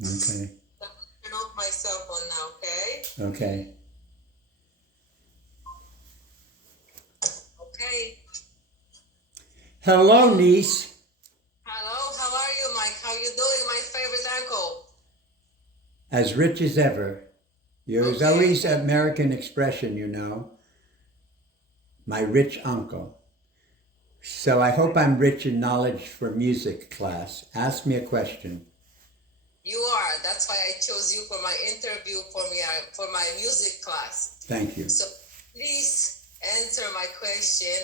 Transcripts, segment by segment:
Okay. Turn off my cell phone now, okay? Okay. Okay. Hello, niece. Hello, how are you, Mike? How you doing, my favorite uncle? As rich as ever. There's Okay. always an American expression, my rich uncle. So I hope I'm rich in knowledge for music class. Ask me a question. You are. That's why I chose you for my interview for my music class. Thank you. So please answer my question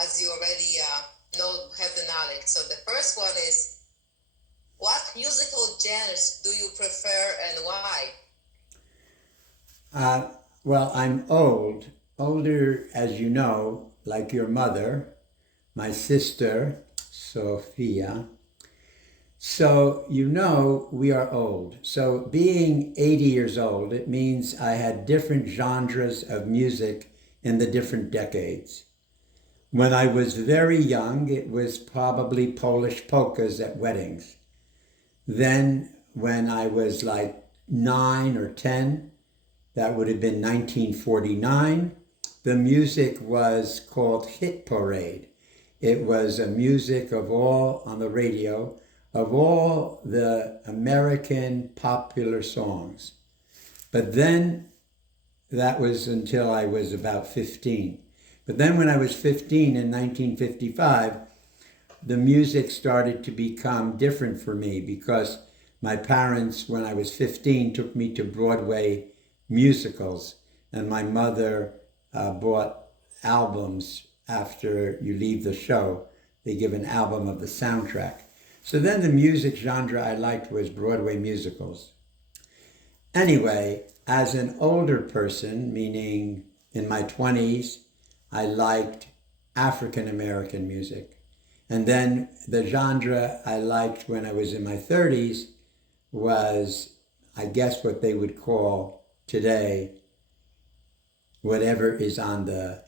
as you already have the knowledge. So the first one is, what musical genres do you prefer and why? Uh, well, I'm old, older, as you know, like your mother, my sister, Sophia. So, we are old. So, being 80 years old, it means I had different genres of music in the different decades. When I was very young, it was probably Polish polkas at weddings. Then, when I was like 9 or 10, that would have been 1949, the music was called Hit Parade. It was a music of all on the radio of all the American popular songs. But then that was until I was about 15. But then when I was 15 in 1955, the music started to become different for me because my parents, when I was 15, took me to Broadway musicals, and my mother bought albums after you leave the show. They give an album of the soundtrack. So then the music genre I liked was Broadway musicals. Anyway, as an older person, meaning in my 20s, I liked African American music. And then the genre I liked when I was in my 30s was, I guess, what they would call today whatever is on the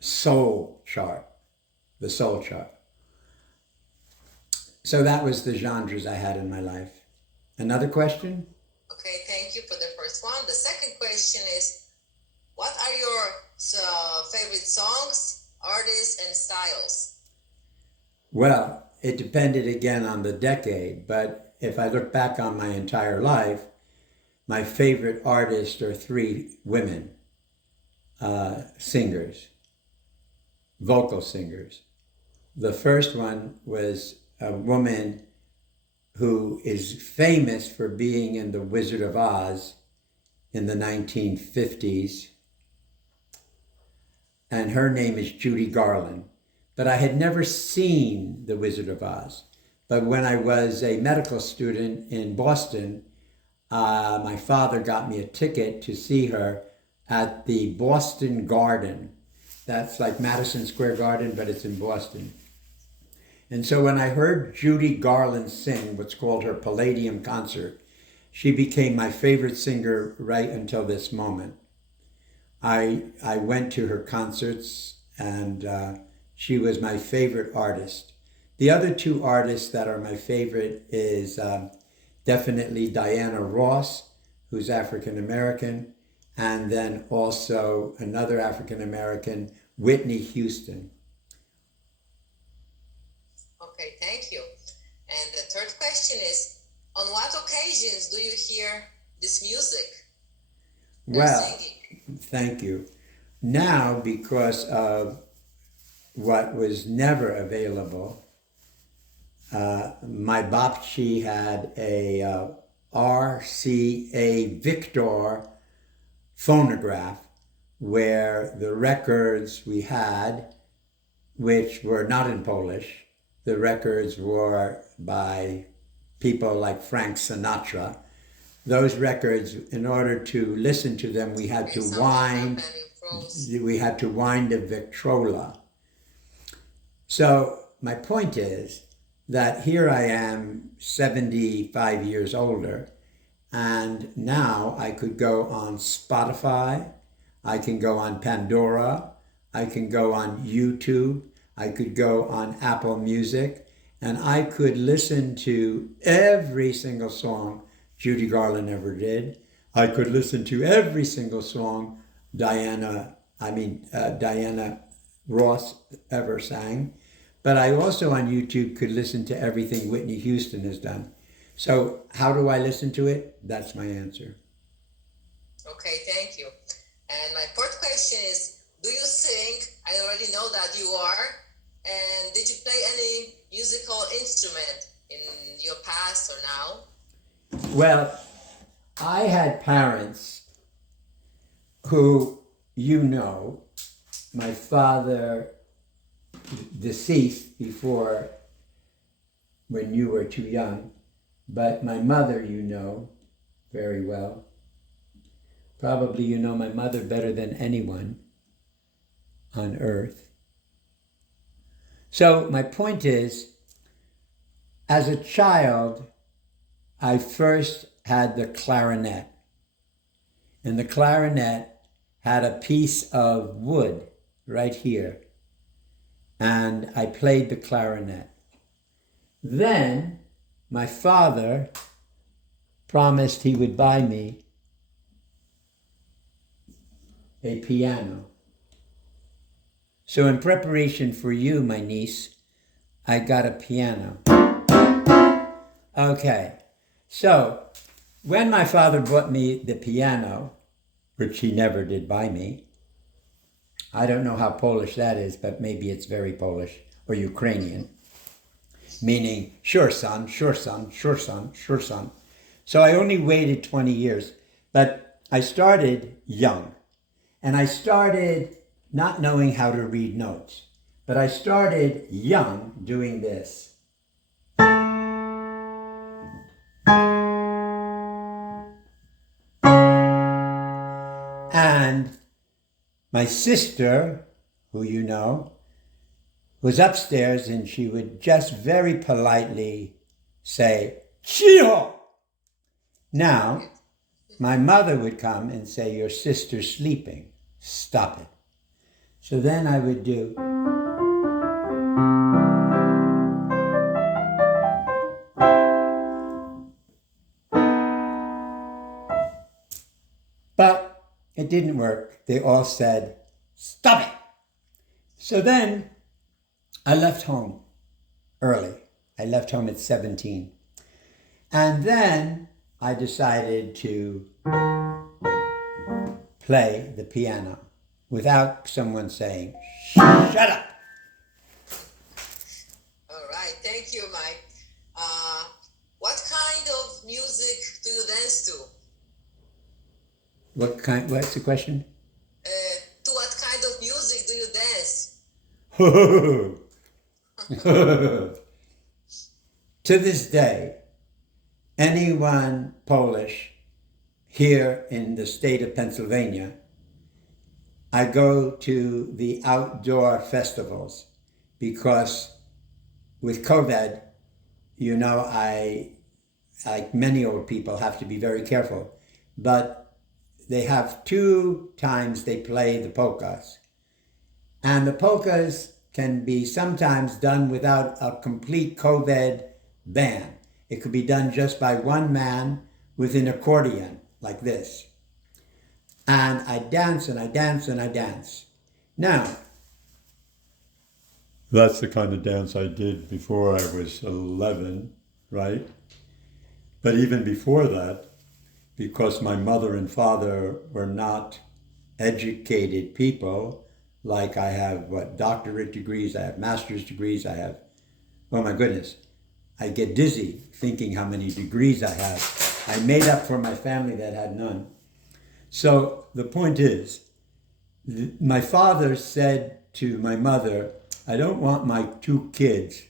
soul chart, the soul chart. So that was the genres I had in my life. Another question? Okay, thank you for the first one. The second question is, what are your favorite songs, artists, and styles? Well, it depended again on the decade, but if I look back on my entire life, my favorite artists are three women singers, vocal singers. The first one was a woman who is famous for being in The Wizard of Oz in the 1950s, and her name is Judy Garland. But I had never seen The Wizard of Oz. But when I was a medical student in Boston, my father got me a ticket to see her at the Boston Garden. That's like Madison Square Garden, but it's in Boston. And so when I heard Judy Garland sing what's called her Palladium concert, she became my favorite singer right until this moment. I went to her concerts, and she was my favorite artist. The other two artists that are my favorite is definitely Diana Ross, who's African American, and then also another African American, Whitney Houston. Okay, thank you. And the third question is, on what occasions do you hear this music they're Well, singing? thank you. Now, because of what was never available, my Bapchi had a RCA Victor phonograph where the records we had, which were not in Polish, the records were by people like Frank Sinatra. Those records, in order to listen to them, we had Okay, to something wind, happened, you froze. we had to wind a Victrola. So my point is that here I am, 75 years older, and now I could go on Spotify, I can go on Pandora, I can go on YouTube, I could go on Apple Music, and I could listen to every single song Judy Garland ever did. I could listen to every single song Diana Ross ever sang. But I also on YouTube could listen to everything Whitney Houston has done. So how do I listen to it? That's my answer. Okay, thank you. And my fourth question is, do you sing? I already know that you are. And did you play any musical instrument in your past or now? Well, I had parents who, my father deceased before when you were too young, but my mother very well. Probably you know my mother better than anyone on earth. So my point is, as a child, I first had the clarinet. And the clarinet had a piece of wood right here. And I played the clarinet. Then my father promised he would buy me a piano. So in preparation for you, my niece, I got a piano. Okay, so when my father bought me the piano, which he never did buy me, I don't know how Polish that is, but maybe it's very Polish or Ukrainian, meaning sure son, sure son, sure son, sure son. So I only waited 20 years, but I started young. And I started not knowing how to read notes, but I started young doing this. And my sister, who you know, was upstairs and she would just very politely say, Chiho! Now, my mother would come and say, your sister's sleeping. Stop it. So then I would do. But it didn't work. They all said, stop it. So then I left home early. I left home at 17. And then I decided to play the piano without someone saying, shut up. All right, thank you, Mike. What kind of music do you dance to? What's the question? To what kind of music do you dance? To this day, anyone Polish here in the state of Pennsylvania, I go to the outdoor festivals because with COVID, I, like many old people, have to be very careful. But they have 2 times they play the polkas. And the polkas can be sometimes done without a complete COVID band. It could be done just by one man with an accordion, like this. And I dance and I dance and I dance. Now, that's the kind of dance I did before I was 11, right? But even before that, because my mother and father were not educated people, like I have, doctorate degrees, I have master's degrees, I have, oh my goodness, I get dizzy thinking how many degrees I have. I made up for my family that had none. So the point is, my father said to my mother, I don't want my 2 kids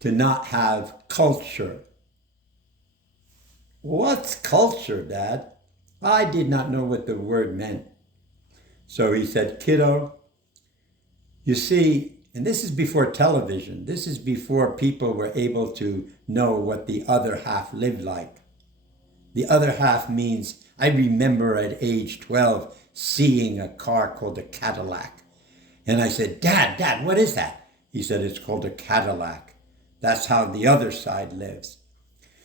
to not have culture. What's culture, Dad? I did not know what the word meant. So he said, kiddo, you see, and this is before television. This is before people were able to know what the other half lived like. The other half means, I remember at age 12 seeing a car called a Cadillac. And I said, Dad, what is that? He said, it's called a Cadillac. That's how the other side lives.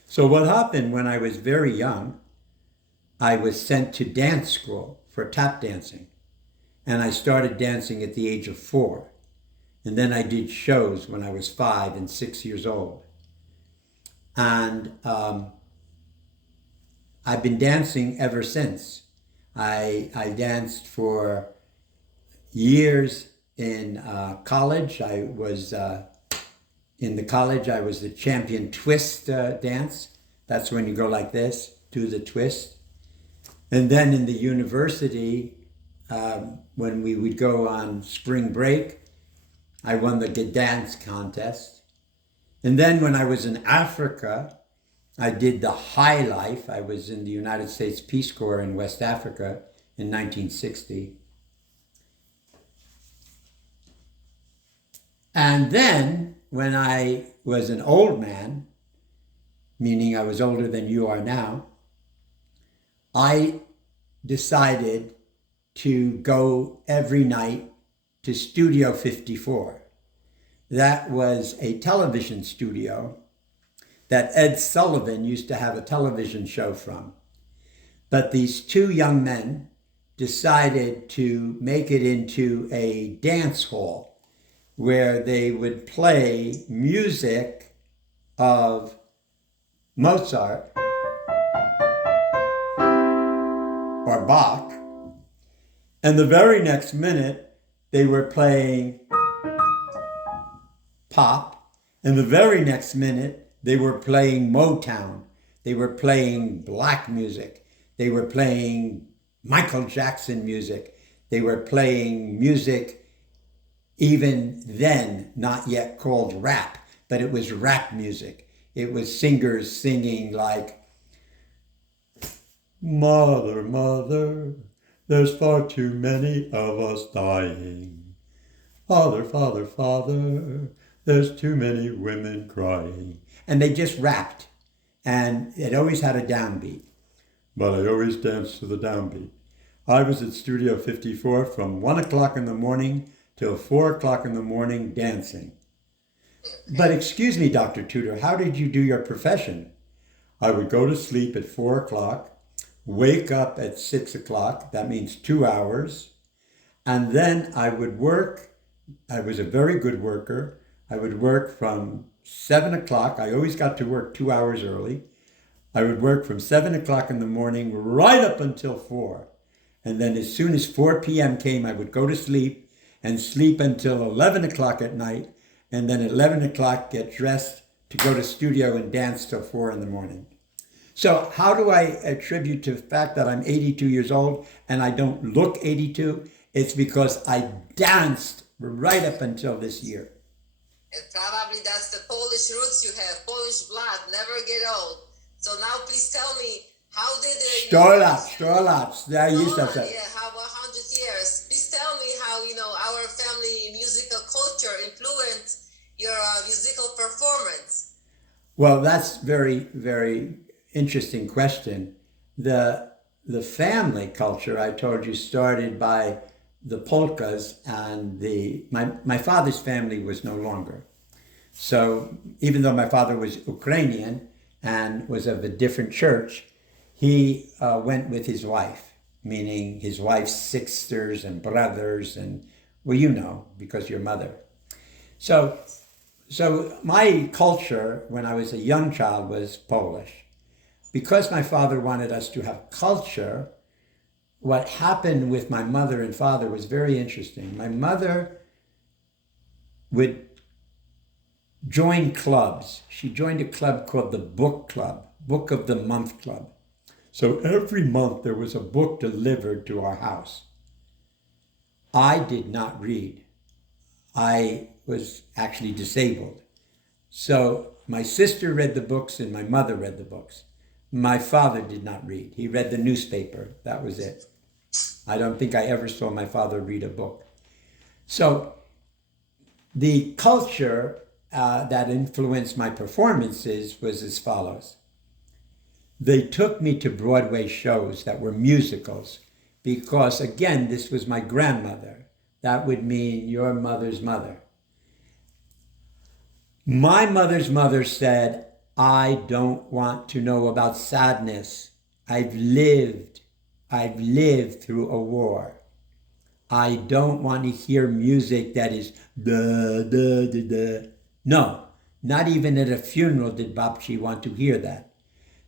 So what happened when I was very young, I was sent to dance school for tap dancing. And I started dancing at the age of 4. And then I did shows when I was 5 and 6 years old. And I've been dancing ever since. I danced for years in college. I was in the college. I was the champion twist dance. That's when you go like this, do the twist. And then in the university, when we would go on spring break, I won the dance contest. And then when I was in Africa, I did the high life. I was in the United States Peace Corps in West Africa in 1960. And then when I was an old man, meaning I was older than you are now, I decided to go every night to Studio 54. That was a television studio that Ed Sullivan used to have a television show from. But these two young men decided to make it into a dance hall where they would play music of Mozart or Bach, and the very next minute they were playing pop, and the very next minute they were playing Motown, they were playing black music, they were playing Michael Jackson music, they were playing music even then not yet called rap, but it was rap music. It was singers singing like, "Mother, mother, there's far too many of us dying. Father, father, father, there's too many women crying." And they just rapped. And it always had a downbeat. But I always danced to the downbeat. I was at Studio 54 from 1 o'clock in the morning till 4 o'clock in the morning dancing. But excuse me, Dr. Tudor, how did you do your profession? I would go to sleep at 4 o'clock, wake up at 6 o'clock, that means 2 hours, and then I would work. I was a very good worker. I would work from 7 o'clock. I always got to work 2 hours early. I would work from 7 o'clock in the morning right up until 4. And then as soon as 4 p.m. came, I would go to sleep and sleep until 11 o'clock at night. And then at 11 o'clock, get dressed to go to studio and dance till 4 in the morning. So how do I attribute to the fact that I'm 82 years old and I don't look 82? It's because I danced right up until this year. And probably that's the Polish roots you have, Polish blood, never get old. So now please tell me, how did it... 100 lat. There you Yeah, how about 100 years? Please tell me how, our family musical culture influenced your musical performance. Well, that's very, very interesting question. The family culture, I told you, started by the polkas, and my father's family was no longer. So even though my father was Ukrainian and was of a different church, he went with his wife, meaning his wife's sisters and brothers, and well, because your mother. So my culture when I was a young child was Polish. Because my father wanted us to have culture, what happened with my mother and father was very interesting. My mother would join clubs. She joined a club called the Book Club, Book of the Month Club. So every month there was a book delivered to our house. I did not read. I was actually disabled. So my sister read the books and my mother read the books. My father did not read. He read the newspaper. That was it. I don't think I ever saw my father read a book. So the culture that influenced my performances was as follows. They took me to Broadway shows that were musicals because, again, this was my grandmother. That would mean your mother's mother. My mother's mother said, I don't want to know about sadness. I've lived through a war. I don't want to hear music that is da da da da. No, not even at a funeral did Bapchi want to hear that.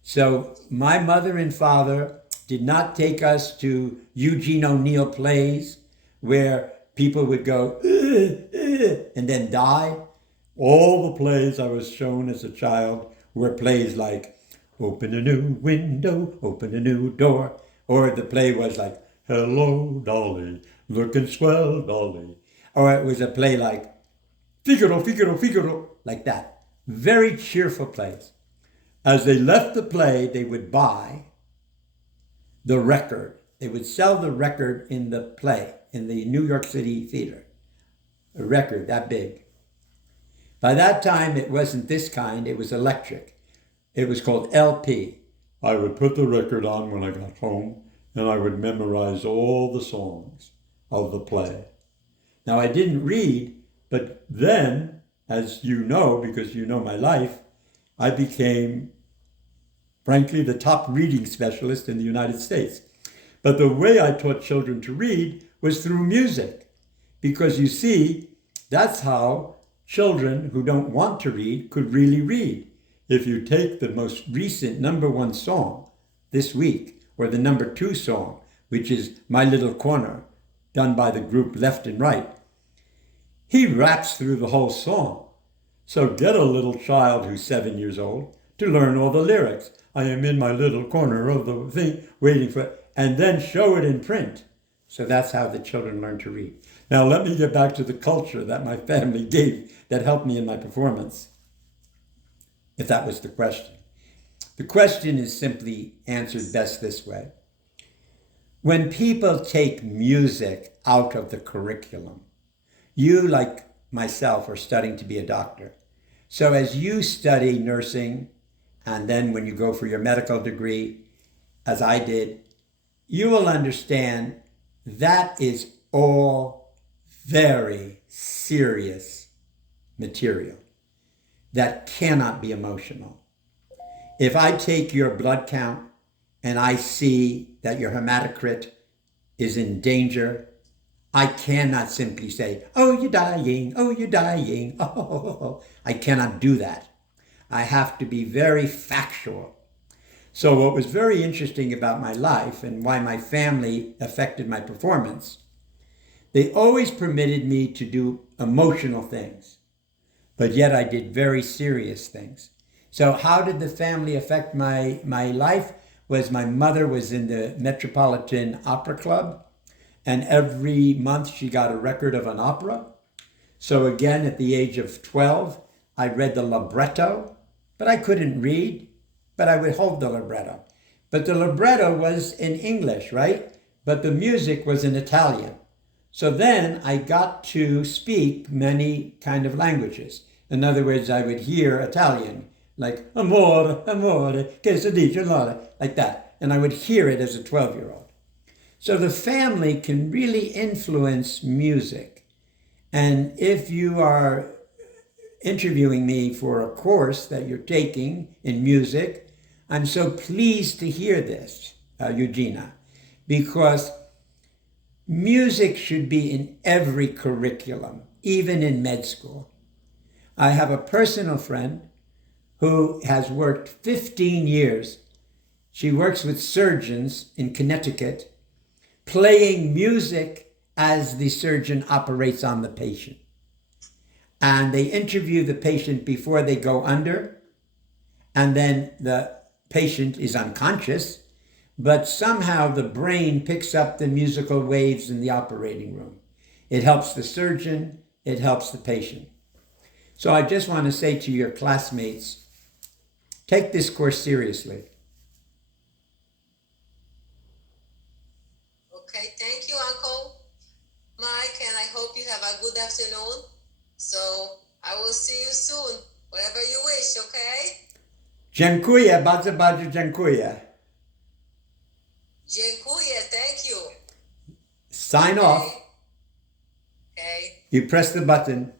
So my mother and father did not take us to Eugene O'Neill plays where people would go and then die. All the plays I was shown as a child were plays like Open a New Window, Open a New Door, or the play was like Hello, Dolly, looking swell, Dolly. Or it was a play like Figaro, Figaro, Figaro, like that. Very cheerful plays. As they left the play, they would buy the record. They would sell the record in the play, in the New York City theater. A record that big. By that time, it wasn't this kind, it was electric. It was called LP. I would put the record on when I got home, and I would memorize all the songs of the play. Now, I didn't read, but then, as you know, because you know my life, I became, frankly, the top reading specialist in the United States. But the way I taught children to read was through music, because you see, that's how children who don't want to read could really read. If you take the most recent #1 song this week, or the #2 song, which is My Little Corner, done by the group Left and Right, he raps through the whole song. So get a little child who's 7 years old to learn all the lyrics. I am in my little corner of the thing, waiting for it, and then show it in print. So that's how the children learn to read. Now let me get back to the culture that my family gave that helped me in my performance, if that was the question. The question is simply answered best this way. When people take music out of the curriculum, you, like myself, are studying to be a doctor. So as you study nursing, and then when you go for your medical degree, as I did, you will understand that is all very serious material that cannot be emotional. If I take your blood count and I see that your hematocrit is in danger, I cannot simply say, oh, you're dying, oh, you're dying, oh. I cannot do that. I have to be very factual. So what was very interesting about my life and why my family affected my performance, they always permitted me to do emotional things, but yet I did very serious things. So how did the family affect my life? Was my mother was in the Metropolitan Opera Club, and every month she got a record of an opera. So again, at the age of 12, I read the libretto, but I couldn't read, but I would hold the libretto. But the libretto was in English, right? But the music was in Italian. So then I got to speak many kind of languages. In other words, I would hear Italian, like amore, amore, che si dice, amore, like that. And I would hear it as a 12-year-old. So the family can really influence music. And if you are interviewing me for a course that you're taking in music, I'm so pleased to hear this, Eugenia, because music should be in every curriculum, even in med school. I have a personal friend who has worked 15 years. She works with surgeons in Connecticut, playing music as the surgeon operates on the patient. And they interview the patient before they go under, and then the patient is unconscious, but somehow the brain picks up the musical waves in the operating room. It helps the surgeon, it helps the patient. So I just want to say to your classmates, take this course seriously. Okay, thank you, Uncle Mike, and I hope you have a good afternoon. So I will see you soon, wherever you wish, okay? Dziękuję, bardzo, bardzo dziękuję. Dziękuję, thank you. Sign off. Okay. You press the button.